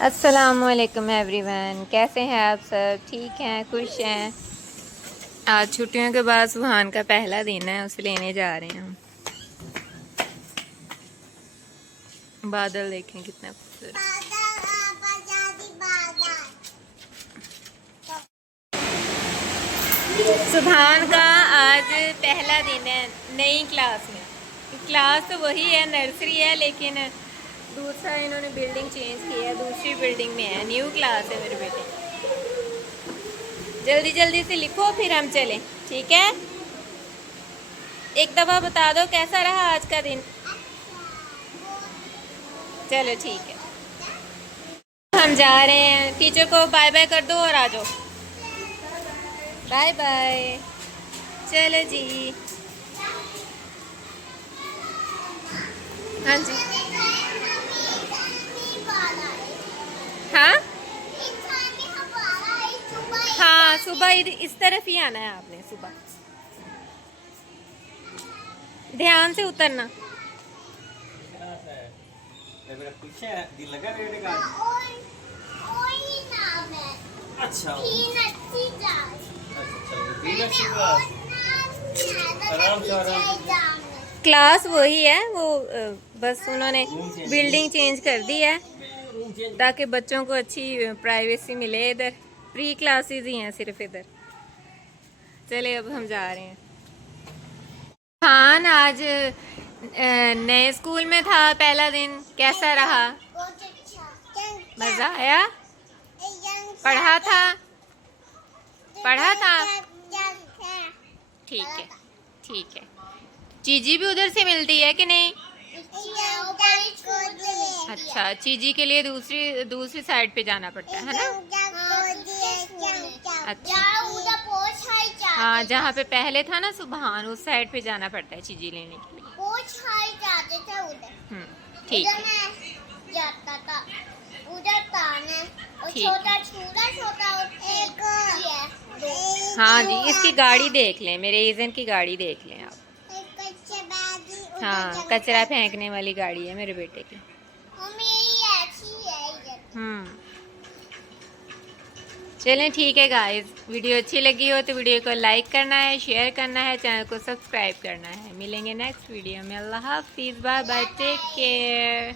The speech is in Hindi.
अस्सलामुअलैकुम एवरीवन, कैसे हैं आप सब? ठीक हैं, खुश हैं? आज छुट्टियों के बाद सुहान का पहला दिन है, उसे लेने जा रहे हैं हम। बादल देखें कितना खूबसूरत। सुभान का आज पहला दिन है नई क्लास में। क्लास तो वही है, नर्सरी है, लेकिन दूसरा इन्होंने बिल्डिंग चेंज की है, दूसरी बिल्डिंग में है। न्यू क्लास है मेरे बेटे। जल्दी जल्दी से लिखो फिर हम चलें, ठीक है? एक दफ़ा बता दो कैसा रहा आज का दिन। चलो ठीक है, हम जा रहे हैं। टीचर को बाय बाय कर दो और आ जाओ। Bye bye. चलो जी। हाँ जी। हाँ हाँ, सुबह इस तरफ ही आना है आपने। सुबह ध्यान से उतरना। अच्छा क्लास वही है, वो बस उन्होंने बिल्डिंग चेंज कर दी है ताकि बच्चों को अच्छी प्राइवेसी मिले। इधर प्री क्लासेस ही हैं सिर्फ इधर। चले अब हम जा रहे हैं। हाँ, आज नए स्कूल में था पहला दिन। कैसा रहा? मज़ा आया? पढ़ा था? पढ़ा था? ठीक है, ठीक है। चीजी भी उधर से मिलती है कि नहीं? अच्छा, चीजी के लिए दूसरी दूसरी साइड पे जाना पड़ता है ना? अच्छा, हाँ, जहाँ पे पहले था ना सुबहान, उस साइड पे जाना पड़ता है चीजी लेने के लिए। ठीक है, हाँ जी। इसकी गाड़ी देख लें, मेरे ईजन की गाड़ी देख लें आप। हाँ, कचरा फेंकने वाली गाड़ी है मेरे बेटे की। चलें ठीक है गाइस, वीडियो अच्छी लगी हो तो वीडियो को लाइक करना है, शेयर करना है, चैनल को सब्सक्राइब करना है। मिलेंगे नेक्स्ट वीडियो में। अल्लाह हाफिज़, बाय बाय, टेक केयर।